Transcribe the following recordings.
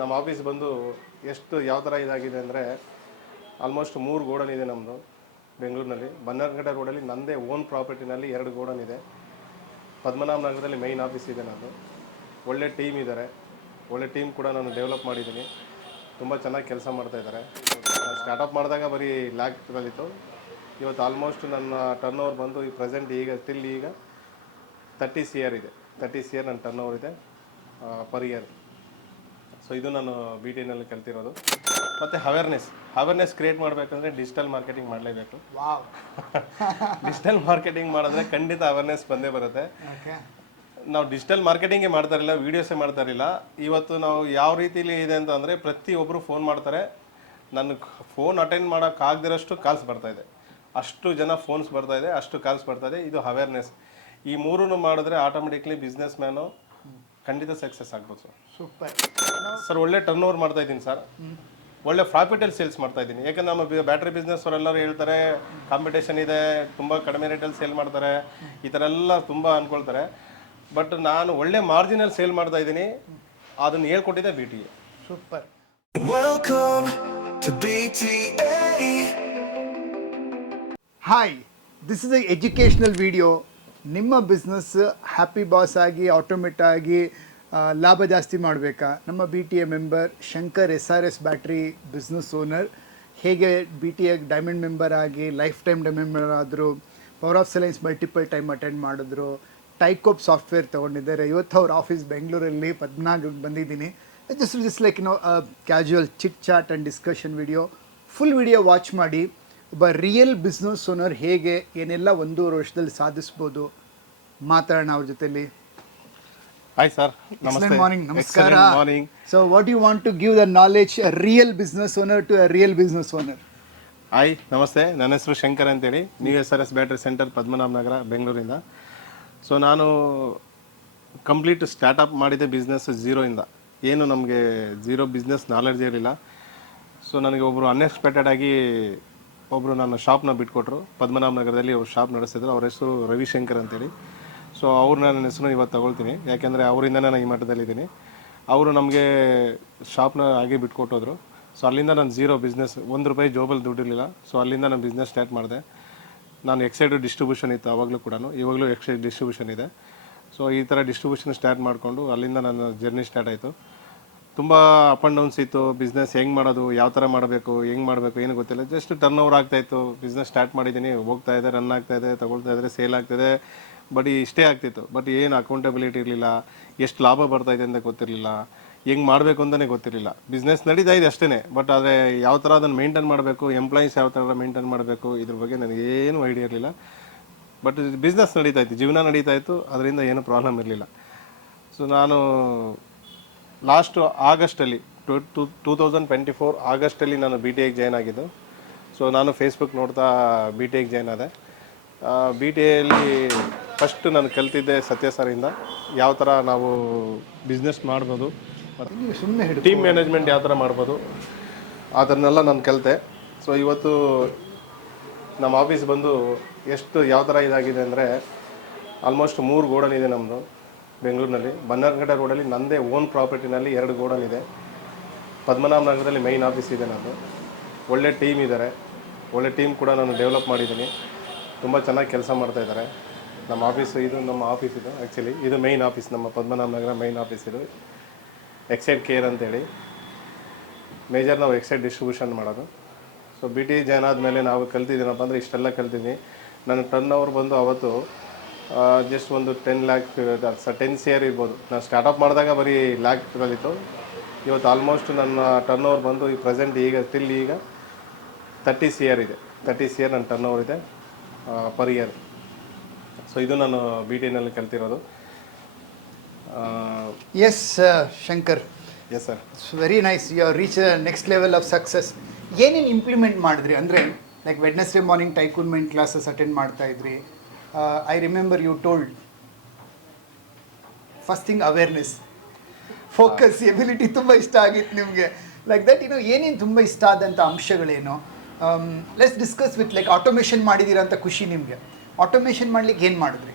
ನಮ್ಮ ಆಫೀಸ್ ಬಂದು ಎಷ್ಟು ಯಾವ ಥರ ಇದಾಗಿದೆ ಅಂದರೆ ಆಲ್ಮೋಸ್ಟ್ 3 ಗೋಡನ್ ಇದೆ ನಮ್ಮದು ಬೆಂಗಳೂರಿನಲ್ಲಿ. ಬನ್ನರ್ಘಟ್ಟ ರೋಡಲ್ಲಿ ನನ್ನದೇ ಓನ್ ಪ್ರಾಪರ್ಟಿನಲ್ಲಿ 2 ಗೋಡನ್ ಇದೆ. ಪದ್ಮನಾಭ ನಗರದಲ್ಲಿ ಮೇಯ್ನ್ ಆಫೀಸ್ ಇದೆ ನಂದು. ಒಳ್ಳೆ ಟೀಮ್ ಇದ್ದಾರೆ, ಒಳ್ಳೆ ಟೀಮ್ ಕೂಡ ನಾನು ಡೆವಲಪ್ ಮಾಡಿದ್ದೀನಿ. ತುಂಬ ಚೆನ್ನಾಗಿ ಕೆಲಸ ಮಾಡ್ತಾಯಿದ್ದಾರೆ. ಸ್ಟಾರ್ಟಪ್ ಮಾಡಿದಾಗ ಬರೀ ಲ್ಯಾಕ್ದಲ್ಲಿತ್ತು. ಇವತ್ತು ಆಲ್ಮೋಸ್ಟ್ ನನ್ನ ಟರ್ನ್ ಓವರ್ ಬಂದು ಈ ಪ್ರೆಸೆಂಟ್ ಈಗ 30 CR ಇದೆ. 30 CR ನನ್ನ ಟರ್ನ್ ಓವರ್ ಇದೆ ಪರ್ ಇಯರ್. ಸೊ ಇದು ನಾನು ಬಿ ಟಿ ಎನಲ್ಲಿ ಕಲ್ತಿರೋದು. ಮತ್ತು ಅವೇರ್ನೆಸ್ ಕ್ರಿಯೇಟ್ ಮಾಡಬೇಕಂದ್ರೆ ಡಿಜಿಟಲ್ ಮಾರ್ಕೆಟಿಂಗ್ ಮಾಡಲೇಬೇಕು. ಡಿಜಿಟಲ್ ಮಾರ್ಕೆಟಿಂಗ್ ಮಾಡಿದ್ರೆ ಖಂಡಿತ ಅವೇರ್ನೆಸ್ ಬಂದೇ ಬರುತ್ತೆ. ನಾವು ಡಿಜಿಟಲ್ ಮಾರ್ಕೆಟಿಂಗೇ ಮಾಡ್ತಾ ಇರಲಿಲ್ಲ, ವೀಡಿಯೋಸೇ ಮಾಡ್ತಾ ಇರಲಿಲ್ಲ. ಇವತ್ತು ನಾವು ಯಾವ ರೀತಿಲಿ ಇದೆ ಅಂತಂದರೆ ಪ್ರತಿಯೊಬ್ಬರು ಫೋನ್ ಮಾಡ್ತಾರೆ. ನನಗೆ ಫೋನ್ ಅಟೆಂಡ್ ಮಾಡೋಕ್ಕಾಗದಿರೋಷ್ಟು ಕಾಲ್ಸ್ ಬರ್ತಾಯಿದೆ. ಅಷ್ಟು ಜನ ಫೋನ್ಸ್ ಬರ್ತಾಯಿದೆ, ಅಷ್ಟು ಕಾಲ್ಸ್ ಬರ್ತಾಯಿದೆ. ಇದು ಅವೇರ್ನೆಸ್. ಈ ಮೂರೂ ಮಾಡಿದ್ರೆ ಆಟೋಮೆಟಿಕ್ಲಿ ಬಿಸ್ನೆಸ್ ಮ್ಯಾನು ಖಂಡಿತ ಸಕ್ಸಸ್ ಆಗ್ಬೋದು ಸರ್. Super sir. ಒಳ್ಳೆ ಟರ್ನ್ ಓವರ್ ಮಾಡ್ತಾ ಇದ್ದೀನಿ ಸರ್. ಒಳ್ಳೆ ಪ್ರಾಫಿಟಲ್ಲಿ ಸೇಲ್ಸ್ ಮಾಡ್ತಾ ಇದ್ದೀನಿ. ಯಾಕಂದ್ರೆ ನಮ್ಮ ಬ್ಯಾಟ್ರಿ ಬಿಸ್ನೆಸ್ ಅವರೆಲ್ಲರೂ ಹೇಳ್ತಾರೆ ಕಾಂಪಿಟೇಷನ್ ಇದೆ, ತುಂಬ ಕಡಿಮೆ ರೇಟಲ್ಲಿ ಸೇಲ್ ಮಾಡ್ತಾರೆ, ಈ ಥರ ಎಲ್ಲ ತುಂಬ ಅಂದ್ಕೊಳ್ತಾರೆ. ಬಟ್ ನಾನು ಒಳ್ಳೆ ಮಾರ್ಜಿನಲ್ಲಿ ಸೇಲ್ ಮಾಡ್ತಾ ಇದ್ದೀನಿ. ಅದನ್ನು ಹೇಳ್ಕೊಟ್ಟಿದ್ದೆ BTA. Super. Welcome to BTA. Hi, this is A educational video. ನಿಮ್ಮ ಬಿಸ್ನೆಸ್ ಹ್ಯಾಪಿ ಬಾಸ್ ಆಗಿ ಆಟೋಮೇಟ್ ಆಗಿ ಲಾಭ ಜಾಸ್ತಿ ಮಾಡಬೇಕಾ? ನಮ್ಮ BTA member Shankar SRS battery business owner ಹೇಗೆ BTA ಡೈಮಂಡ್ ಮೆಂಬರ್ ಆಗಿ ಲೈಫ್ ಟೈಮ್ ಮೆಂಬರ್ ಆದರು, power of silence multiple time attend ಮಾಡಿದ್ರು, ಟೈಕೋಪ್ ಸಾಫ್ಟ್ವೇರ್ ತೊಗೊಂಡಿದ್ದಾರೆ. ಇವತ್ತು ಅವ್ರ ಆಫೀಸ್ ಬೆಂಗಳೂರಲ್ಲಿ ಪದ್ಮನಾಭಕ್ಕೆ ಬಂದಿದ್ದೀನಿ. Just like casual chit chat and discussion video. Full video watch ಮಾಡಿ. ಒಬ್ಬ ರಿಯಲ್ ಬಿಸ್ನೆಸ್ ಓನರ್ ಹೇಗೆ ಏನೆಲ್ಲ 1.5 ವರ್ಷದಲ್ಲಿ ಸಾಧಿಸ್ಬೋದು ಮಾತಾಡೋಣ ಅವ್ರ ಜೊತೆಲಿ. ಹಾಯ್ ಸರ್, ನಮಸ್ತೆ. ಮಾರ್ನಿಂಗ್. ನಮಸ್ಕಾರ. Morning. So what you want to give the knowledge a real business owner to a real business owner? Hi, ನಮಸ್ತೆ. ನನ್ನ ಹೆಸರು ಶಂಕರ್ ಅಂತೇಳಿ, new SRS battery centre, Padmanabha Nagar, ಬೆಂಗಳೂರಿಂದ. ಸೊ ನಾನು ಕಂಪ್ಲೀಟ್ ಸ್ಟಾರ್ಟಪ್ ಮಾಡಿದ್ದೆ ಬಿಸ್ನೆಸ್ ಝೀರೋಯಿಂದ. ಏನು ನಮಗೆ ಝೀರೋ ಬಿಸ್ನೆಸ್ ನಾಲೆಡ್ಜ್ ಇರಲಿಲ್ಲ. ಸೊ ನನಗೆ ಒಬ್ಬರು ಅನ್ಎಕ್ಸ್ಪೆಕ್ಟೆಡ್ ಆಗಿ ಒಬ್ಬರು ನನ್ನ ಶಾಪ್ನ ಬಿಟ್ಕೊಟ್ರು. ಪದ್ಮನಾಭ ನಗರದಲ್ಲಿ ಅವ್ರು ಶಾಪ್ ನಡೆಸಿದ್ರು. ಅವ್ರ ಹೆಸರು ರವಿಶಂಕರ್ ಅಂತೇಳಿ. ಸೊ ಅವ್ರು ನನ್ನ ಹೆಸರು ಇವತ್ತು ತಗೊಳ್ತೀನಿ, ಯಾಕೆಂದರೆ ಅವರಿಂದನೇ ನಾನು ಈ ಮಟ್ಟದಲ್ಲಿದ್ದೀನಿ. ಅವರು ನಮಗೆ ಶಾಪ್ನ ಹಾಗೆ ಬಿಟ್ಕೊಟ್ಟೋದ್ರು. ಸೊ ಅಲ್ಲಿಂದ ನಾನು ಝೀರೋ ಬಿಸ್ನೆಸ್, ₹1 ಜೋಬಲ್ಲಿ ದುಡ್ಡಿರಲಿಲ್ಲ. ಸೊ ಅಲ್ಲಿಂದ ನಾನು ಬಿಸ್ನೆಸ್ ಸ್ಟಾರ್ಟ್ ಮಾಡಿದೆ. ನಾನು ಎಕ್ಸೈಡ್ ಡಿಸ್ಟ್ರಿಬ್ಯೂಷನ್ ಇತ್ತು ಆವಾಗಲೂ ಕೂಡ, ಇವಾಗಲೂ ಎಕ್ಸೈಡ್ ಡಿಸ್ಟ್ರಿಬ್ಯೂಷನ್ ಇದೆ. ಸೊ ಈ ಥರ ಡಿಸ್ಟ್ರಿಬ್ಯೂಷನ್ ಸ್ಟಾರ್ಟ್ ಮಾಡಿಕೊಂಡು ಅಲ್ಲಿಂದ ನನ್ನ ಜರ್ನಿ ಸ್ಟಾರ್ಟ್ ಆಯಿತು. ತುಂಬ ಅಪ್ ಆ್ಯಂಡ್ ಡೌನ್ಸ್ ಇತ್ತು. ಬಿಸ್ನೆಸ್ ಹೆಂಗೆ ಮಾಡೋದು, ಯಾವ ಥರ ಮಾಡಬೇಕು, ಹೆಂಗೆ ಮಾಡಬೇಕು ಏನು ಗೊತ್ತಿಲ್ಲ. ಜಸ್ಟ್ ಟರ್ನ್ ಓವರ್ ಆಗ್ತಾಯಿತ್ತು. ಬಿಸ್ನೆಸ್ ಸ್ಟಾರ್ಟ್ ಮಾಡಿದ್ದೀನಿ, ಹೋಗ್ತಾಯಿದೆ, ರನ್ ಆಗ್ತಾಯಿದೆ, ತೊಗೊಳ್ತಾ ಇದ್ದಾರೆ, ಸೇಲ್ ಆಗ್ತಾಯಿದೆ. ಬಟ್ ಇಷ್ಟೇ ಆಗ್ತಿತ್ತು. ಬಟ್ ಏನು ಅಕೌಂಟಬಿಲಿಟಿ ಇರಲಿಲ್ಲ, ಎಷ್ಟು ಲಾಭ ಬರ್ತಾಯಿದೆ ಅಂತ ಗೊತ್ತಿರಲಿಲ್ಲ, ಹೆಂಗೆ ಮಾಡಬೇಕು ಅಂತಲೇ ಗೊತ್ತಿರಲಿಲ್ಲ. ಬಿಸ್ನೆಸ್ ನಡೀತಾ ಇದೆ ಅಷ್ಟೇ. ಬಟ್ ಆದರೆ ಯಾವ ಥರ ಅದನ್ನು ಮೇಂಟೈನ್ ಮಾಡಬೇಕು, ಎಂಪ್ಲಾಯೀಸ್ ಯಾವ ಥರ ಮೇಂಟೈನ್ ಮಾಡಬೇಕು, ಇದ್ರ ಬಗ್ಗೆ ನನಗೇನು ಐಡಿಯಾ ಇರಲಿಲ್ಲ. ಬಟ್ ಬಿಸ್ನೆಸ್ ನಡೀತಾ ಇತ್ತು, ಜೀವನ ನಡೀತಾ ಇತ್ತು, ಅದರಿಂದ ಏನೂ ಪ್ರಾಬ್ಲಮ್ ಇರಲಿಲ್ಲ. ಸೊ ನಾನು ಲಾಸ್ಟು ಆಗಸ್ಟಲ್ಲಿ 2024 ಆಗಸ್ಟಲ್ಲಿ ನಾನು BTA ಜಾಯ್ನ್ ಆಗಿದ್ದು. ಸೊ ನಾನು ಫೇಸ್ಬುಕ್ ನೋಡ್ತಾ BTA ಜಾಯ್ನ್ ಆದೆ. BTAಯಲ್ಲಿ ಫಸ್ಟ್ ನಾನು ಕಲ್ತಿದ್ದೆ ಸತ್ಯ ಸರಿಂದ, ಯಾವ ಥರ ನಾವು ಬಿಸ್ನೆಸ್ ಮಾಡ್ಬೋದು, ಟೀಮ್ ಮ್ಯಾನೇಜ್ಮೆಂಟ್ ಯಾವ ಥರ ಮಾಡ್ಬೋದು, ಅದನ್ನೆಲ್ಲ ನಾನು ಕಲಿತೆ. ಸೊ ಇವತ್ತು ನಮ್ಮ ಆಫೀಸ್ ಬಂದು ಯಾವ ಥರ ಇದಾಗಿದೆ ಅಂದರೆ ಆಲ್ಮೋಸ್ಟ್ 3 ಗೋಡನ್ ಇದೆ ನಮ್ಮದು ಬೆಂಗಳೂರಿನಲ್ಲಿ. ಬನ್ನರ್ಘಟ್ಟ ರೋಡಲ್ಲಿ ನನ್ನದೇ ಓನ್ ಪ್ರಾಪರ್ಟಿನಲ್ಲಿ 2 ಗೋಡನ್ ಇದೆ. ಪದ್ಮನಾಭ ನಗರದಲ್ಲಿ ಮೇಯ್ನ್ ಆಫೀಸ್ ಇದೆ ನಂದು. ಒಳ್ಳೆ ಟೀಮ್ ಇದ್ದಾರೆ, ಒಳ್ಳೆ ಟೀಮ್ ಕೂಡ ನಾನು ಡೆವಲಪ್ ಮಾಡಿದ್ದೀನಿ. ತುಂಬ ಚೆನ್ನಾಗಿ ಕೆಲಸ ಮಾಡ್ತಾಯಿದ್ದಾರೆ. ನಮ್ಮ ಆಫೀಸ್ ಇದು ಆ್ಯಕ್ಚುಲಿ ಇದು ಮೇಯ್ನ್ ಆಫೀಸ್, ನಮ್ಮ ಪದ್ಮನಾಭ ನಗರ ಮೇಯ್ನ್ ಆಫೀಸ್ ಇದು. ಎಕ್ಸೈಡ್ ಕೇರ್ ಅಂತೇಳಿ ಮೇಜರ್ ನಾವು ಎಕ್ಸೈಡ್ ಡಿಸ್ಟ್ರಿಬ್ಯೂಷನ್ ಮಾಡೋದು. ಸೊ BTA ಜಾಯ್ನ್ ಆದಮೇಲೆ ನಾವು ಕಲ್ತಿದ್ದೀನಪ್ಪ ಅಂದರೆ ಇಷ್ಟೆಲ್ಲ ಕಲ್ತಿದ್ದೀನಿ. ನನ್ನ ಟರ್ನ್ ಓವರ್ ಬಂದು ಅವತ್ತು ಜಸ್ಟ್ ಒಂದು 10 CR ಇರ್ಬೋದು. ನಾನು ಸ್ಟಾರ್ಟಪ್ ಮಾಡಿದಾಗ ಬರೀ ಲ್ಯಾಕ್ದಲ್ಲಿತ್ತು. ಇವತ್ತು ಆಲ್ಮೋಸ್ಟ್ ನನ್ನ ಟರ್ನ್ ಓವರ್ ಬಂದು ಈ ಪ್ರೆಸೆಂಟ್ ಈಗ 30 CR ಇದೆ. 30 CR ನನ್ನ ಟರ್ನ್ ಓವರ್ ಇದೆ ಪರ್ ಇಯರ್. ಸೊ ಇದು ನಾನು BTAನಲ್ಲಿ ಕಲ್ತಿರೋದು. Yes Shankar. Yes sir. It's very nice. You are reach next level of success. ಏನೇನು ಇಂಪ್ಲಿಮೆಂಟ್ ಮಾಡಿದ್ರಿ? ಅಂದರೆ like Wednesday morning tycoon mind classes attend ಮಾಡ್ತಾ ಇದ್ರಿ. I remember you told first thing awareness, focus, ability ತುಂಬ ಇಷ್ಟ ಆಗಿತ್ತು ನಿಮಗೆ. ಲೈಕ್ ದಟ್ ಏನೇನು ತುಂಬ ಇಷ್ಟ ಆದಂಥ ಅಂಶಗಳೇನು? Let's discuss with like automation ಮಾಡಿದ್ದೀರಾ ಅಂತ ಖುಷಿ ನಿಮಗೆ. ಆಟೋಮೇಷನ್ ಮಾಡ್ಲಿಕ್ಕೆ ಏನು ಮಾಡಿದ್ರಿ?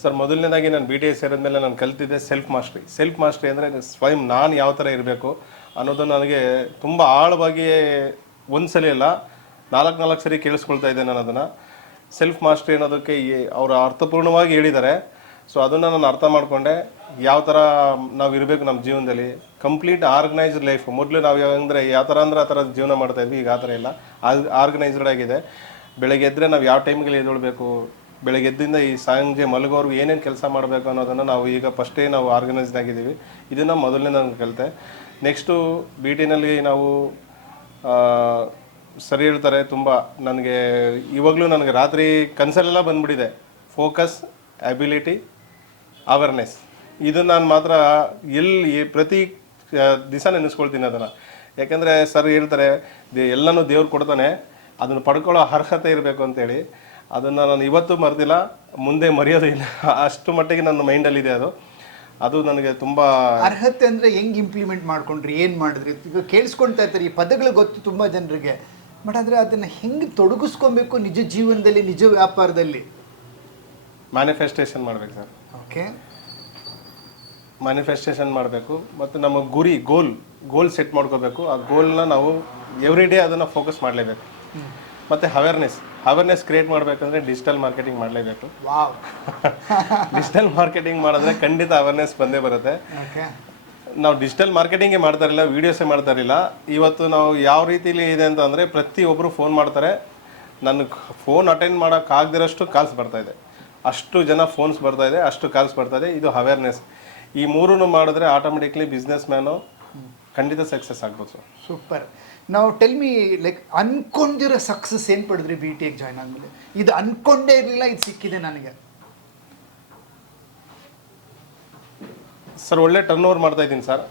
ಸರ್ ಮೊದಲನೇದಾಗಿ ನಾನು ಬಿ ಟಿ ಐ ಸೇರಿದ್ಮೇಲೆ ನಾನು ಕಲ್ತಿದ್ದೆ ಸೆಲ್ಫ್ ಮಾಸ್ಟ್ರಿ ಅಂದರೆ ಸ್ವಯಂ ನಾನು ಯಾವ ಥರ ಇರಬೇಕು ಅನ್ನೋದು ನನಗೆ ತುಂಬ ಆಳವಾಗಿ ಒಂದ್ಸಲಿ ಅಲ್ಲ 4 ಸರಿ ಕೇಳಿಸ್ಕೊಳ್ತಾ ಇದ್ದೆ ನಾನು ಅದನ್ನು. ಸೆಲ್ಫ್ ಮಾಸ್ಟ್ರಿ ಅನ್ನೋದಕ್ಕೆ ಅವರು ಅರ್ಥಪೂರ್ಣವಾಗಿ ಹೇಳಿದ್ದಾರೆ. ಸೊ ಅದನ್ನು ನಾನು ಅರ್ಥ ಮಾಡಿಕೊಂಡೆ, ಯಾವ ಥರ ನಾವು ಇರಬೇಕು ನಮ್ಮ ಜೀವನದಲ್ಲಿ. Complete organised life. ಮೊದಲು ನಾವು ಅಂದರೆ ಯಾವ ಥರ ಅಂದರೆ ಆ ಥರ ಜೀವನ ಮಾಡ್ತಾ ಇದ್ವಿ, ಈಗ ಆ ಥರ ಇಲ್ಲ, ಆರ್ಗನೈಸ್ಡ್ ಆಗಿದೆ. ಬೆಳಗ್ಗೆ ಎದ್ದರೆ ನಾವು ಯಾವ ಟೈಮ್ಗೆ ಎದ್ದೇಳಬೇಕು, ಬೆಳಗ್ಗೆ ಎದ್ದಿಂದ ಈ ಸಂಜೆ ಮಲಗೋರ್ಗು ಏನೇನು ಕೆಲಸ ಮಾಡಬೇಕು ಅನ್ನೋದನ್ನು ನಾವು ಈಗ ಫಸ್ಟೇ ನಾವು ಆರ್ಗನೈಸ್ಡ್ ಆಗಿದ್ದೀವಿ. ಇದನ್ನು ಮೊದಲನೇ ನಾನು ಕಲಿತೆ. ನೆಕ್ಸ್ಟು ಬಿ ಟಿನಲ್ಲಿ ನಾವು ಸರಿ ಹೇಳ್ತಾರೆ ತುಂಬ. ನನಗೆ ಇವಾಗಲೂ ನನಗೆ ರಾತ್ರಿ ಕನಸಲ್ಲೆಲ್ಲ ಬಂದ್ಬಿಟ್ಟಿದೆ. Focus, ability, awareness. ಇದು ನಾನು ಮಾತ್ರ ಪ್ರತಿ ದಿವಸ ನೆನೆಸ್ಕೊಳ್ತೀನಿ ಅದನ್ನು. ಯಾಕೆಂದರೆ ಸರ್ ಹೇಳ್ತಾರೆ ಎಲ್ಲನೂ ದೇವ್ರು ಕೊಡ್ತಾನೆ, ಅದನ್ನು ಪಡ್ಕೊಳ್ಳೋ ಅರ್ಹತೆ ಇರಬೇಕು ಅಂತೇಳಿ. ಅದನ್ನು ನಾನು ಇವತ್ತು ಮರೆತಿಲ್ಲ, ಮುಂದೆ ಮರೆಯೋದು ಇಲ್ಲ. ಅಷ್ಟು ಮಟ್ಟಿಗೆ ನನ್ನ ಮೈಂಡಲ್ಲಿದೆ ಅದು ನನಗೆ ತುಂಬ. ಅರ್ಹತೆ ಅಂದರೆ ಹೆಂಗೆ ಇಂಪ್ಲಿಮೆಂಟ್ ಮಾಡ್ಕೊಂಡ್ರಿ, ಏನು ಮಾಡಿದ್ರಿ? ಈಗ ಕೇಳಿಸ್ಕೊಳ್ತಾ ಇರ್ತಾರೆ, ಈ ಪದಗಳು ಗೊತ್ತು ತುಂಬ ಜನರಿಗೆ, ಬಟ್ ಆದರೆ ಅದನ್ನು ಹೆಂಗೆ ತೊಡಗಿಸ್ಕೊಬೇಕು ನಿಜ ಜೀವನದಲ್ಲಿ, ನಿಜ ವ್ಯಾಪಾರದಲ್ಲಿ? ಮ್ಯಾನಿಫೆಸ್ಟೇಷನ್ ಮಾಡಬೇಕು ಸರ್. ಓಕೆ, ಮ್ಯಾನಿಫೆಸ್ಟೇಷನ್ ಮಾಡಬೇಕು. ಮತ್ತು ನಮ್ಮ ಗುರಿ ಗೋಲ್ ಸೆಟ್ ಮಾಡ್ಕೋಬೇಕು. ಆ ಗೋಲ್ನ ನಾವು ಎವ್ರಿ ಡೇ ಅದನ್ನು ಫೋಕಸ್ ಮಾಡಲೇಬೇಕು. ಮತ್ತು ಅವೇರ್ನೆಸ್ ಕ್ರಿಯೇಟ್ ಮಾಡಬೇಕಂದ್ರೆ ಡಿಜಿಟಲ್ ಮಾರ್ಕೆಟಿಂಗ್ ಮಾಡಲೇಬೇಕು. ವಾವ್. ಡಿಜಿಟಲ್ ಮಾರ್ಕೆಟಿಂಗ್ ಮಾಡಿದ್ರೆ ಖಂಡಿತ ಅವೇರ್ನೆಸ್ ಬಂದೇ ಬರುತ್ತೆ. ಓಕೆ, ನಾವು ಡಿಜಿಟಲ್ ಮಾರ್ಕೆಟಿಂಗೇ ಮಾಡ್ತಾ ಇರಲಿಲ್ಲ, ವೀಡಿಯೋಸೇ ಮಾಡ್ತಾ ಇರಲಿಲ್ಲ. ಇವತ್ತು ನಾವು ಯಾವ ರೀತಿಲಿ ಇದೆ ಅಂತ ಅಂದರೆ, ಪ್ರತಿಯೊಬ್ಬರು ಫೋನ್ ಮಾಡ್ತಾರೆ. ನನಗೆ ಫೋನ್ ಅಟೆಂಡ್ ಮಾಡೋಕ್ಕಾಗದಿರೋಷ್ಟು ಕಾಲ್ಸ್ ಬರ್ತಾಯಿದೆ, ಅಷ್ಟು ಜನ ಫೋನ್ಸ್ ಬರ್ತಾಯಿದೆ, ಅಷ್ಟು ಕಾಲ್ಸ್ ಬರ್ತಾಯಿದೆ. ಇದು ಅವೇರ್ನೆಸ್. ಈ ಮೂರೂ ಮಾಡಿದ್ರೆ ಆಟೋಮೆಟಿಕ್ಲಿ ಬಿಸ್ನೆಸ್ ಮ್ಯಾನು ಖಂಡಿತ ಸಕ್ಸಸ್ ಆಗ್ಬೋದು ಸರ್. ಸೂಪರ್. ನಾವು ಟೆಲ್ ಮಿ, ಲೈಕ್ ಅನ್ಕೊಂಡಿರೋ ಸಕ್ಸಸ್ ಏನು ಪಡೆದ್ರಿ ಬಿ ಟಿ ಎಗೆ ಜಾಯ್ನ್ ಆದಮೇಲೆ? ಇದು ಅನ್ಕೊಂಡೇ ಇರಲಿಲ್ಲ, ಇದು ಸಿಕ್ಕಿದೆ ನನಗೆ. ಸರ್ ಒಳ್ಳೆ ಟರ್ನ್ ಓವರ್ ಮಾಡ್ತಾ ಇದ್ದೀನಿ ಸರ್.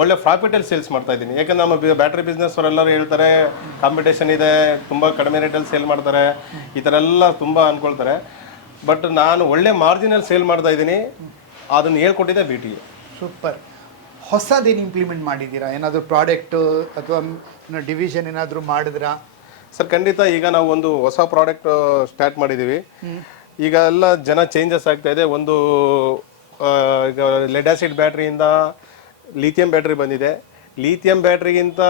ಒಳ್ಳೆ ಪ್ರಾಫಿಟಲ್ಲಿ ಸೇಲ್ಸ್ ಮಾಡ್ತಾ ಇದ್ದೀನಿ. ಯಾಕಂದ್ರೆ ನಮ್ಮ ಬ್ಯಾಟ್ರಿ ಬಿಸ್ನೆಸ್ ಅವರೆಲ್ಲರೂ ಹೇಳ್ತಾರೆ ಕಾಂಪಿಟೇಷನ್ ಇದೆ, ತುಂಬ ಕಡಿಮೆ ರೇಟಲ್ಲಿ ಸೇಲ್ ಮಾಡ್ತಾರೆ, ಈ ಥರ ಎಲ್ಲ ತುಂಬ ಅಂದ್ಕೊಳ್ತಾರೆ. ಬಟ್ ನಾನು ಒಳ್ಳೆ ಮಾರ್ಜಿನಲ್ಲಿ ಸೇಲ್ ಮಾಡ್ತಾ ಇದ್ದೀನಿ. ಅದನ್ನು ಹೇಳ್ಕೊಟ್ಟಿದ್ದೆ ಬಿ ಟಿ ಎ. ಸೂಪರ್. ಹೊಸದೇನು ಇಂಪ್ಲಿಮೆಂಟ್ ಮಾಡಿದ್ದೀರಾ? ಏನಾದರೂ ಪ್ರಾಡಕ್ಟು ಅಥವಾ ಡಿವಿಷನ್ ಏನಾದರೂ ಮಾಡಿದ್ರಾ? ಸರ್ ಖಂಡಿತ. ಈಗ ನಾವು ಒಂದು ಹೊಸ ಪ್ರಾಡಕ್ಟ್ ಸ್ಟಾರ್ಟ್ ಮಾಡಿದ್ದೀವಿ. ಈಗ ಎಲ್ಲ ಜನ ಚೇಂಜಸ್ ಆಗ್ತಾ ಇದೆ. ಒಂದು ಈಗ ಲೆಡ್ ಆಸಿಡ್ ಬ್ಯಾಟ್ರಿಯಿಂದ ಲಿಥಿಯಂ ಬ್ಯಾಟ್ರಿ ಬಂದಿದೆ. ಲಿಥಿಯಂ ಬ್ಯಾಟ್ರಿಗಿಂತ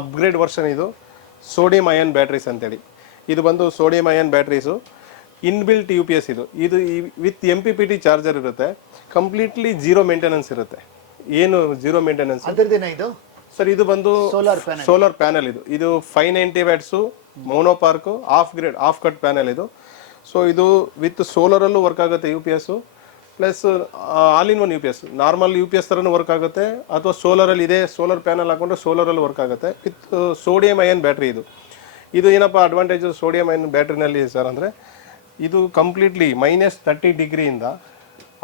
ಅಪ್ಗ್ರೇಡ್ ವರ್ಷನ್ ಇದು ಸೋಡಿಯಂ ಅಯನ್ ಬ್ಯಾಟ್ರೀಸ್ ಅಂತೇಳಿ. ಇದು ಬಂದು sodium ion batteries, inbuilt UPS ಇದು ವಿತ್ MPPT ಚಾರ್ಜರ್ ಇರುತ್ತೆ. ಕಂಪ್ಲೀಟ್ಲಿ ಜೀರೋ ಮೇಂಟೆನೆನ್ಸ್ ಇರುತ್ತೆ. ಏನು ಜೀರೋ ಮೇಂಟೆನೆನ್ಸ್? ಅದರದೇನ ಇದು ಸರ್? ಇದು ಬಂದು ಸೋಲಾರ್ ಪ್ಯಾನಲ್. ಇದು 590 ವ್ಯಾಟ್ಸು ಮೋನೋಪಾರ್ಕು ಆಫ್ ಕಟ್ ಪ್ಯಾನಲ್ ಇದು. ಸೊ ಇದು ವಿತ್ ಸೋಲಾರಲ್ಲೂ ವರ್ಕ್ ಆಗುತ್ತೆ UPS, plus all in one UPS. Normal UPS ಥರನೂ ವರ್ಕ್ ಆಗುತ್ತೆ, ಅಥವಾ ಸೋಲಾರಲ್ಲಿ ಇದೆ, ಸೋಲಾರ್ ಪ್ಯಾನಲ್ ಹಾಕೊಂಡ್ರೆ ಸೋಲಾರಲ್ಲಿ ವರ್ಕ್ ಆಗುತ್ತೆ ವಿತ್ ಸೋಡಿಯಂ ಅಯನ್ ಬ್ಯಾಟ್ರಿ. ಇದು ಏನಪ್ಪ ಅಡ್ವಾಂಟೇಜು ಸೋಡಿಯಂ ಅಯನ್ ಬ್ಯಾಟ್ರಿನಲ್ಲಿ ಸರ್ ಅಂದರೆ, ಇದು ಕಂಪ್ಲೀಟ್ಲಿ -30 ಡಿಗ್ರಿಯಿಂದ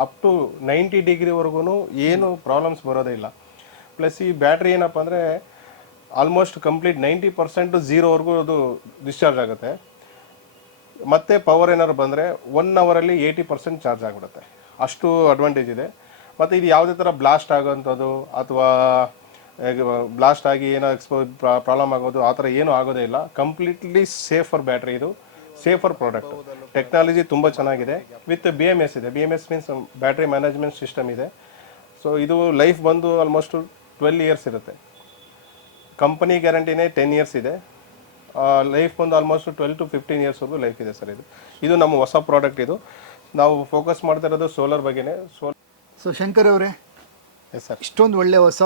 ಅಪ್ ಟು 90 ಡಿಗ್ರಿವರೆಗೂ ಏನು ಪ್ರಾಬ್ಲಮ್ಸ್ ಬರೋದೇ ಇಲ್ಲ. ಪ್ಲಸ್ ಈ ಬ್ಯಾಟ್ರಿ ಏನಪ್ಪ ಅಂದರೆ ಆಲ್ಮೋಸ್ಟ್ ಕಂಪ್ಲೀಟ್ 90% ಝೀರೋವರೆಗೂ ಅದು ಡಿಸ್ಚಾರ್ಜ್ ಆಗುತ್ತೆ. ಮತ್ತು ಪವರ್ ಏನಾದ್ರು ಬಂದರೆ 1 ಅವರಲ್ಲಿ 80% ಚಾರ್ಜ್ ಆಗಿಬಿಡುತ್ತೆ. ಅಷ್ಟು ಅಡ್ವಾಂಟೇಜ್ ಇದೆ. ಮತ್ತು ಇದು ಯಾವುದೇ ಥರ ಬ್ಲಾಸ್ಟ್ ಆಗೋವಂಥದ್ದು ಅಥವಾ ಬ್ಲಾಸ್ಟ್ ಆಗಿ ಏನೋ ಪ್ರಾಬ್ಲಮ್ ಆಗೋದು ಆ ಥರ ಏನೂ ಆಗೋದೇ ಇಲ್ಲ. ಕಂಪ್ಲೀಟ್ಲಿ ಸೇಫರ್ ಬ್ಯಾಟ್ರಿ ಇದು, ಸೇಫರ್ ಪ್ರಾಡಕ್ಟ್. ಟೆಕ್ನಾಲಜಿ ತುಂಬ ಚೆನ್ನಾಗಿದೆ. ವಿತ್ BMS ಇದೆ. BMS means battery management system ಇದೆ. ಸೊ ಇದು ಲೈಫ್ ಬಂದು ಆಲ್ಮೋಸ್ಟ್ 12 ಇಯರ್ಸ್ ಇರುತ್ತೆ. ಕಂಪನಿ ಗ್ಯಾರಂಟಿನೇ 10 ಇಯರ್ಸ್ ಇದೆ. ಲೈಫ್ ಬಂದು ಆಲ್ಮೋಸ್ಟ್ 12 to 15 ಇಯರ್ಸ್ವರೆಗೂ ಲೈಫ್ ಇದೆ ಸರ್. ಇದು ನಮ್ಮ ಹೊಸ ಪ್ರಾಡಕ್ಟ್. ಇದು ನಾವು ಫೋಕಸ್ ಮಾಡ್ತಾ ಇರೋದು ಸೋಲಾರ್ ಬಗ್ಗೆನೇ. ಸೊ ಶಂಕರ್ ಅವರೇ, ಎಸ್ ಸರ್, ಇಷ್ಟೊಂದು ಒಳ್ಳೆ ಹೊಸ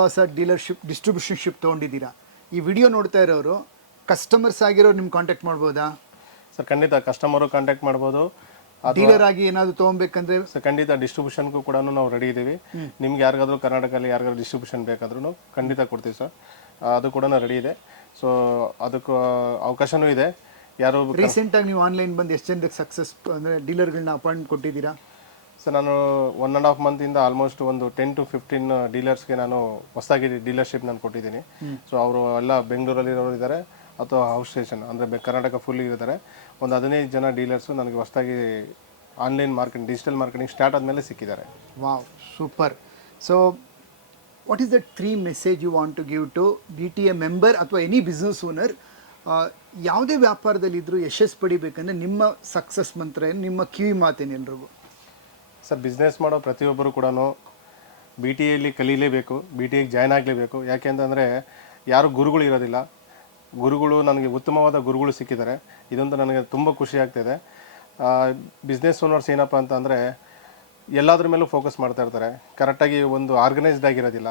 ಡಿಸ್ಟ್ರಿಬ್ಯೂಷನ್ಶಿಪ್ ತೊಗೊಂಡಿದ್ದೀರಾ. ಈ ವಿಡಿಯೋ ನೋಡ್ತಾ ಇರೋರು ಕಸ್ಟಮರ್ಸ್ ಆಗಿರೋ ನಿಮ್ಗೆ ಕಾಂಟ್ಯಾಕ್ಟ್ ಮಾಡ್ಬೋದಾ? ಸರ್ ಖಂಡಿತ ಕಸ್ಟಮರು ಕಾಂಟ್ಯಾಕ್ಟ್ ಮಾಡ್ಬೋದು. ಡೀಲರ್ ಆಗಿ ಏನಾದರೂ ತೊಗೊಬೇಕಂದ್ರೆ ಸರ್ ಖಂಡಿತ ಡಿಸ್ಟ್ರಿಬ್ಯೂಷನ್ಗೂ ಕೂಡ ನಾವು ರೆಡಿ ಇದ್ದೀವಿ. ನಿಮ್ಗೆ ಯಾರಿಗಾದ್ರೂ ಕರ್ನಾಟಕದಲ್ಲಿ ಯಾರಿಗಾದ್ರೂ ಡಿಸ್ಟ್ರಿಬ್ಯೂಷನ್ ಬೇಕಾದ್ರೂ ಖಂಡಿತ ಕೊಡ್ತೀವಿ ಸರ್. ಅದು ಕೂಡ ರೆಡಿ ಇದೆ. ಸೊ ಅದಕ್ಕೂ ಅವಕಾಶನೂ ಇದೆ. ಯಾರು ರೀಸೆಂಟಾಗಿ ನೀವು ಆನ್ಲೈನ್ ಬಂದು ಎಷ್ಟು ಜನಕ್ಕೆ ಸಕ್ಸಸ್ ಅಂದರೆ ಡೀಲರ್ಗಳನ್ನ ಅಪಾಯಿಂಟ್ ಕೊಟ್ಟಿದ್ದೀರಾ? ಸರ್ ನಾನು 1.5 ಮಂತಿಂದ ಆಲ್ಮೋಸ್ಟ್ ಒಂದು 10 to 15 ಡೀಲರ್ಸ್ಗೆ ನಾನು ಹೊಸದಾಗಿ ಡೀಲರ್ಶಿಪ್ ನಾನು ಕೊಟ್ಟಿದ್ದೀನಿ. ಸೊ ಅವರು ಎಲ್ಲ ಬೆಂಗಳೂರಲ್ಲಿರೋರು ಇದ್ದಾರೆ, ಅಥವಾ ಔಟ್ ಸ್ಟೇಷನ್ ಅಂದರೆ ಕರ್ನಾಟಕ ಫುಲ್ ಇದ್ದಾರೆ. ಒಂದು 15 ಜನ ಡೀಲರ್ಸು ನನಗೆ ಹೊಸದಾಗಿ ಆನ್ಲೈನ್ ಡಿಜಿಟಲ್ ಮಾರ್ಕೆಟಿಂಗ್ ಸ್ಟಾರ್ಟ್ ಆದಮೇಲೆ ಸಿಕ್ಕಿದ್ದಾರೆ. Wow, super. So what is the 3 message you want to give to BTA member ಅಥವಾ ಎನಿ ಬಿಸ್ನೆಸ್ ಓನರ್? ಯಾವುದೇ ವ್ಯಾಪಾರದಲ್ಲಿದ್ದರೂ ಯಶಸ್ಸು ಪಡಿಬೇಕಂದ್ರೆ ನಿಮ್ಮ ಸಕ್ಸಸ್ ಮಂತ್ರ ಏನು, ನಿಮ್ಮ ಕಿವಿ ಮಾತೇನು ಎಲ್ರಿಗೂ? ಸರ್ ಬಿಸ್ನೆಸ್ ಮಾಡೋ ಪ್ರತಿಯೊಬ್ಬರು ಕೂಡ ಬಿ ಟಿ ಎಲ್ಲಿ ಕಲೀಲೇಬೇಕು, ಬಿ ಟಿ ಎಗೆ ಜಾಯ್ನ್ ಆಗಲೇಬೇಕು. ಯಾಕೆಂತಂದರೆ ಯಾರು ಗುರುಗಳು ಇರೋದಿಲ್ಲ. ಗುರುಗಳು ನನಗೆ ಉತ್ತಮವಾದ ಗುರುಗಳು ಸಿಕ್ಕಿದ್ದಾರೆ. ಇದಂತೂ ನನಗೆ ತುಂಬ ಖುಷಿ ಆಗ್ತಿದೆ. ಬಿಸ್ನೆಸ್ ಓನರ್ಸ್ ಏನಪ್ಪ ಅಂತಂದರೆ ಎಲ್ಲದ್ರ ಮೇಲೂ ಫೋಕಸ್ ಮಾಡ್ತಾ ಇರ್ತಾರೆ. ಕರೆಕ್ಟಾಗಿ ಒಂದು ಆರ್ಗನೈಸ್ಡ್ ಆಗಿರೋದಿಲ್ಲ.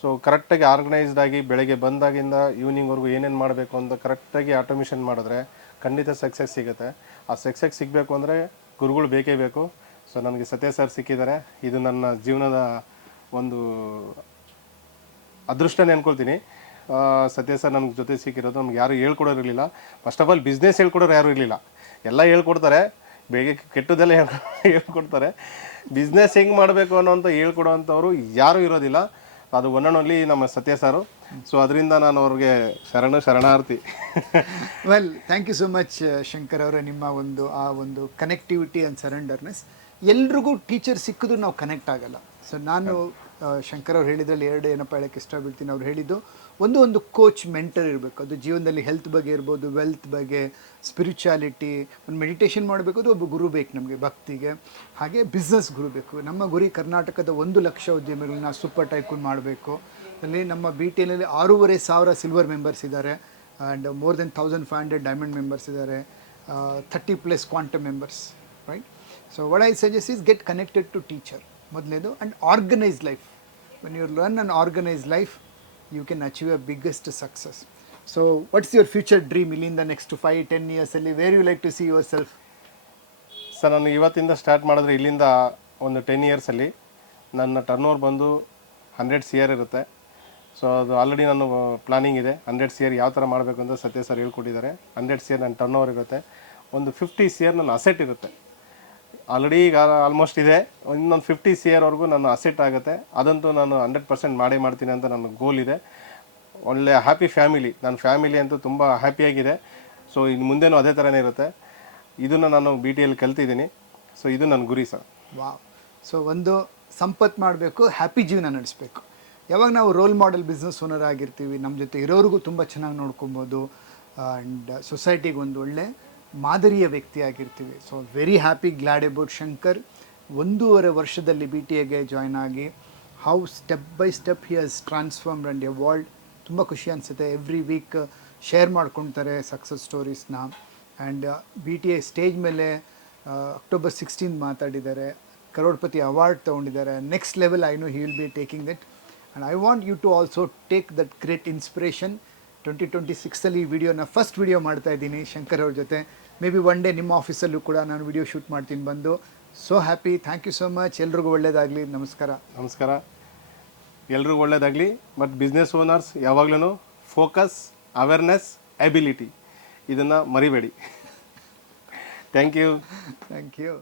ಸೊ ಕರೆಕ್ಟಾಗಿ ಆರ್ಗನೈಸ್ಡ್ ಆಗಿ ಬೆಳಗ್ಗೆ ಬಂದಾಗಿಂದ ಈವ್ನಿಂಗ್ವರೆಗೂ ಏನೇನು ಮಾಡಬೇಕು ಅಂತ ಕರೆಕ್ಟಾಗಿ ಆಟೋಮೇಷನ್ ಮಾಡಿದ್ರೆ ಖಂಡಿತ ಸಕ್ಸಸ್ ಸಿಗುತ್ತೆ. ಆ ಸಕ್ಸಸ್ ಸಿಗಬೇಕು ಅಂದರೆ ಗುರುಗಳು ಬೇಕೇ ಬೇಕು. ಸೊ ನನಗೆ ಸತ್ಯ ಸರ್ ಸಿಕ್ಕಿದ್ದಾರೆ. ಇದು ನನ್ನ ಜೀವನದ ಒಂದು ಅದೃಷ್ಟನೇ ಅನ್ಕೊಳ್ತೀನಿ. ಸತ್ಯ ಸರ್ ನಮ್ಗೆ ಜೊತೆ ಸಿಕ್ಕಿರೋದು. ನಮ್ಗೆ ಯಾರು ಹೇಳ್ಕೊಡೋರಿರಲಿಲ್ಲ. ಫಸ್ಟ್ ಆಫ್ ಆಲ್ ಬಿಸ್ನೆಸ್ ಹೇಳ್ಕೊಡೋರು ಯಾರೂ ಇರಲಿಲ್ಲ. ಎಲ್ಲ ಹೇಳ್ಕೊಡ್ತಾರೆ, ಬೇಗ ಕೆಟ್ಟದೆಲ್ಲ ಹೇಳ್ಕೊಡ್ತಾರೆ. ಬಿಸ್ನೆಸ್ ಹೆಂಗೆ ಮಾಡಬೇಕು ಅನ್ನೋಂಥ ಹೇಳ್ಕೊಡೋವಂಥವ್ರು ಯಾರೂ ಇರೋದಿಲ್ಲ. ಅದು ಒನ್ ಆ್ಯಂಡ್ ಓನ್ಲಿ ನಮ್ಮ ಸತ್ಯ ಸಾರು. ಸೊ ಅದರಿಂದ ನಾನು ಅವ್ರಿಗೆ ಶರಣಾರ್ಥಿ. Well, thank you so much Shankar ಅವರೇ. ನಿಮ್ಮ ಒಂದು ಕನೆಕ್ಟಿವಿಟಿ ಆ್ಯಂಡ್ ಸರೆಂಡರ್ನೆಸ್. ಎಲ್ರಿಗೂ ಟೀಚರ್ ಸಿಕ್ಕಿದ್ರು ನಾವು ಕನೆಕ್ಟ್ ಆಗಲ್ಲ. ಸೊ ನಾನು ಶಂಕರ್ ಅವ್ರು ಹೇಳಿದ್ರಲ್ಲಿ ಎರಡು ಏನಪ್ಪ ಹೇಳೋಕ್ಕೆ ಇಷ್ಟಪಡ್ತೀನಿ. ಅವ್ರು ಹೇಳಿದ್ದು ಒಂದು ಕೋಚ್ ಮೆಂಟರ್ ಇರಬೇಕು. ಅದು ಜೀವನದಲ್ಲಿ ಹೆಲ್ತ್ ಬಗ್ಗೆ ಇರ್ಬೋದು, ವೆಲ್ತ್ ಬಗ್ಗೆ, ಸ್ಪಿರಿಚುಯಾಲಿಟಿ, ಒಂದು ಮೆಡಿಟೇಷನ್ ಮಾಡಬೇಕು, ಅದು ಒಬ್ಬ ಗುರು ಬೇಕು ನಮಗೆ ಭಕ್ತಿಗೆ. ಹಾಗೆ ಬಿಸ್ನೆಸ್ ಗುರು ಬೇಕು. ನಮ್ಮ ಗುರಿ ಕರ್ನಾಟಕದ 1 ಲಕ್ಷ ಉದ್ಯಮಿಗಳನ್ನ ಸೂಪರ್ ಟೈಕೂನ್ ಮಾಡಬೇಕು. ಅಲ್ಲಿ ನಮ್ಮ ಬಿ ಟಿ ಎಲ್ಲಿ 6,500 ಸಿಲ್ವರ್ ಮೆಂಬರ್ಸ್ ಇದ್ದಾರೆ and more then 1,500 diamond members ಇದ್ದಾರೆ, 30+ quantum members, right? So what I suggest is get connected to teacher ಮೊದಲನೇದು, and organise life. When you learn and organise life, you can achieve a biggest success. So what's your future dream in the next 5-10 years ಅಲ್ಲಿ? where you like to see yourself? Sir ನಾನು ಇವತ್ತಿಂದ start ಮಾಡಿದ್ರೆ ಇಲ್ಲಿಂದ ಒಂದು 10 ಇಯರ್ಸಲ್ಲಿ ನನ್ನ turn over ಬಂದು 100 CR ಇರುತ್ತೆ. So ಅದು ಆಲ್ರೆಡಿ ನಾನು ಪ್ಲಾನಿಂಗ್ ಇದೆ. 100 CR ಯಾವ ಥರ ಮಾಡಬೇಕು ಅಂತ ಸತ್ಯ ಸರ್ ಹೇಳ್ಕೊಟ್ಟಿದ್ದಾರೆ. 100 CR ನನ್ನ ಟರ್ನ್ ಓವರ್ ಇರುತ್ತೆ. ಒಂದು 50 CR ನನ್ನ ಅಸೆಟ್ ಇರುತ್ತೆ. ಆಲ್ರೆಡಿ ಈಗ ಆಲ್ಮೋಸ್ಟ್ ಇದೆ. ಇನ್ನೊಂದು 50 CRವರೆಗೂ ನನ್ನ ಅಸೆಟ್ ಆಗುತ್ತೆ. ಅದಂತೂ ನಾನು 100% ಮಾಡೇ ಮಾಡ್ತೀನಿ ಅಂತ ನನ್ನ ಗೋಲ್ ಇದೆ. ಒಳ್ಳೆ ಹ್ಯಾಪಿ ಫ್ಯಾಮಿಲಿ, ನನ್ನ ಫ್ಯಾಮಿಲಿ ಅಂತೂ ತುಂಬ ಹ್ಯಾಪಿಯಾಗಿದೆ. ಸೊ ಇನ್ನು ಮುಂದೆನೂ ಅದೇ ಥರನೇ ಇರುತ್ತೆ. ಇದನ್ನು ನಾನು ಬಿ ಟಿ ಎಲ್ಲಿ ಕಲ್ತಿದ್ದೀನಿ. ಸೊ ಇದು ನನ್ನ ಗುರಿ ಸರ್. ವಾವ್. ಸೊ ಒಂದು ಸಂಪತ್ತು ಮಾಡಬೇಕು, ಹ್ಯಾಪಿ ಜೀವನ ನಡೆಸಬೇಕು. ಯಾವಾಗ ನಾವು ರೋಲ್ ಮಾಡೆಲ್ ಬಿಸ್ನೆಸ್ ಓನರ್ ಆಗಿರ್ತೀವಿ, ನಮ್ಮ ಜೊತೆ ಇರೋರಿಗೂ ತುಂಬ ಚೆನ್ನಾಗಿ ನೋಡ್ಕೊಬೋದು ಆ್ಯಂಡ್ ಸೊಸೈಟಿಗೆ ಒಂದು ಒಳ್ಳೆ ಮಾದರಿಯ ವ್ಯಕ್ತಿ ಆಗಿರ್ತೀವಿ. So very happy, glad about Shankar 1.5 ವರ್ಷದಲ್ಲಿ ಬಿ ಟಿ ಎಗೆ ಜಾಯ್ನ್ ಆಗಿ how step by step he has transformed and evolved. ತುಂಬ ಖುಷಿ ಅನಿಸುತ್ತೆ. ಎವ್ರಿ ವೀಕ್ ಶೇರ್ ಮಾಡ್ಕೊತಾರೆ ಸಕ್ಸಸ್ ಸ್ಟೋರೀಸ್ನ. And B T A stage ಮೇಲೆ ಅಕ್ಟೋಬರ್ 16 ಮಾತಾಡಿದ್ದಾರೆ, ಕರೋಡ್ಪತಿ ಅವಾರ್ಡ್ ತೊಗೊಂಡಿದ್ದಾರೆ. Next level I know he will be taking that. And I want you to also take that great inspiration. 2026 ಈ ವಿಡಿಯೋನ ಫಸ್ಟ್ ವಿಡಿಯೋ ಮಾಡ್ತಾ ಇದ್ದೀನಿ ಶಂಕರ್ ಅವ್ರ ಜೊತೆ. ಮೇ ಬಿ ಒನ್ ಡೇ ನಿಮ್ಮ ಆಫೀಸಲ್ಲೂ ಕೂಡ ನಾನು ವಿಡಿಯೋ ಶೂಟ್ ಮಾಡ್ತೀನಿ ಬಂದು. So happy. Thank you so much. ಎಲ್ರಿಗೂ ಒಳ್ಳೆಯದಾಗಲಿ. ನಮಸ್ಕಾರ. ನಮಸ್ಕಾರ. ಎಲ್ರಿಗೂ ಒಳ್ಳೆಯದಾಗಲಿ. ಬಟ್ ಬಿಸ್ನೆಸ್ ಓನರ್ಸ್ ಯಾವಾಗಲೂ ಫೋಕಸ್, ಅವೇರ್ನೆಸ್, ಎಬಿಲಿಟಿ ಇದನ್ನು ಮರಿಬೇಡಿ. Thank you. Thank you.